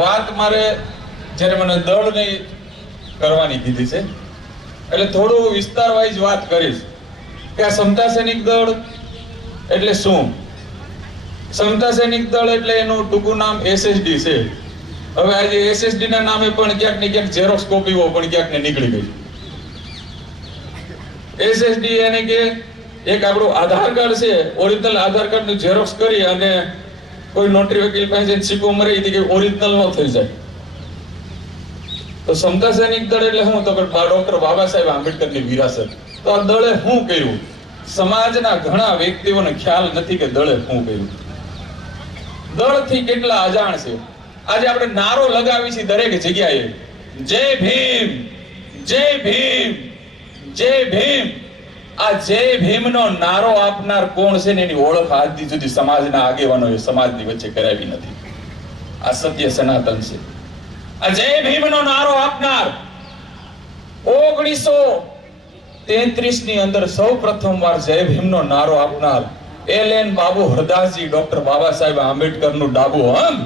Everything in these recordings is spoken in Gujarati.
વાત મારે જ્યારે મને દળની કરવાની કીધી છે એટલે થોડું વિસ્તાર વાઇઝ વાત કરીશ કે આ સમતા સૈનિક દળ એટલે શું. સમતા સૈનિક દળ એટલે એનું ટૂંકું નામ SSD છે. હવે આજે SSD ના નામે પણ ક્યાંક ને ક્યાંક ઝેરોક્સ કોપીઓ પણ ક્યાંક ને નીકળી ગઈ. SSD એને કે એક આપણું આધાર કાર્ડ છે, ઓરિજિનલ આધાર કાર્ડ નું ઝેરોક્સ કરી અને કોઈ નોટરી વકીલ પાસે સિક્કો મરી કે ઓરિજિનલ ન થઈ જાય. તો સમતા સૈનિક દળ એટલે શું, તો ડોક્ટર બાબા સાહેબ આંબેડકર ની વિરાસત. તો આ દળે શું કર્યું, સમાજના ઘણા વ્યક્તિઓને ખ્યાલ નથી કે દળે શું કર્યું. દળથી કેટલા અજાણ છે. આજે આપણે નારો લગાવી છે દરેક જગ્યાએ, જય ભીમ, જય ભીમ, જય ભીમ. આ જય ભીમ નો નારો આપનાર કોણ છે ને એની ઓળખ આજ સુધી સમાજના આગેવાનોએ સમાજની વચ્ચે કરાવી નથી. આ સત્ય સનાતન છે. આ જય ભીમ નો નારો આપનાર 1933 ની અંદર સૌ પ્રથમ વાર જય ભીમ નો નારો આપનાર LN બાબુ હરદાસજી, ડોક્ટર બાબા સાહેબ આંબેડકર નું ડાબુ અંગ,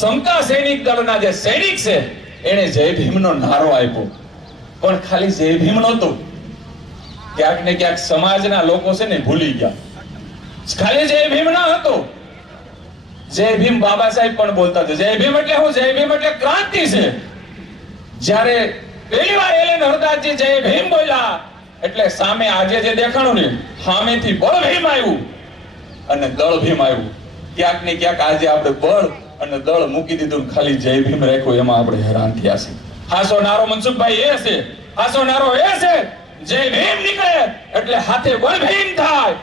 સમતા સૈનિક દળના જે સૈનિક છે એને જય ભીમ નો નારો આપ્યો. પણ ખાલી જય ભીમ નહોતું, ક્યાંક ને ક્યાંક સમાજના લોકો છે ને ભૂલી ગયા. ખાલી જય ભીમ ના હતો, જય ભીમ બાબા સાહેબ પણ બોલતા હતા. જય ભીમ એટલે શું? જય ભીમ એટલે ક્રાંતિ છે. જ્યારે પહેલી વાર LN હરદાસજી જય ભીમ બોલ્યા એટલે સામે આજે જે દેખાણું ને, સામેથી બળ ભીમ આવ્યું અને દળ ભીમ આવ્યું. ક્યાંક ને ક્યાંક આજે આપણે બળ અને દળ મૂકી દીધું, ખાલી જય ભીમ રાખ્યું, એમાં આપણે હેરાન થયા છે. હાસો નારો મનસુખભાઈ એ છે, હાસો નારો એ છે, જય ભીમ નીકળે એટલે હાથે બળ ભીમ થાય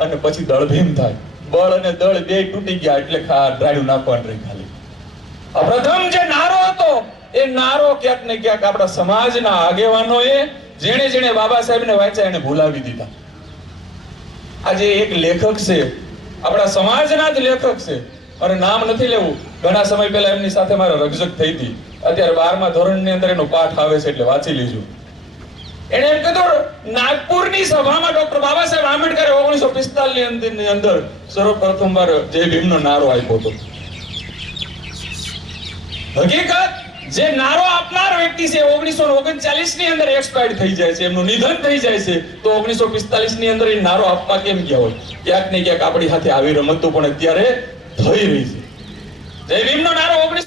અને પછી દળ ભીમ થાય. બળ અને દળ બે તૂટી ગયા એટલે ડ્રાઈવ નાખવાનું રહી ખાલી. આ પ્રથમ જે નારો હતો એ નારો ક્યાંક ને ક્યાંક આપણા સમાજના આગેવાનોએ જેણે જેણે બાબા સાહેબને વાંચ્યા એને ભૂલાવી દીધા. આજે એક લેખક છે, આપણા સમાજના જ લેખક છે, અને નામ નથી લેવું, ઘણા સમય પહેલા એમની સાથે મારે રકઝક થઈ હતી. અત્યારે 12મા ધોરણની અંદર એનો પાઠ આવે છે એટલે વાંચી લીજો. એને એમ કીધું, નાગપુરની સભામાં ડોક્ટર બાબા સાહેબ આંબેડકરે 1945 ની અંદર સર્વપ્રથમ વાર જય ભીમનો નારો આપ્યો હતો. હકીકત જે નારો આપનાર વ્યક્તિ છે 1939 ની અંદર એક્સપાયર્ડ થઈ જાય છે, એમનું નિધન થઈ જાય છે, તો 1945 ની અંદર એ નારો આપવા કેમ ગયા હોય? ક્યાંક ને ક્યાંક આપણી સાથે આવી રમતો પણ અત્યારે થઈ રહી છે. જય ભીમનો નારો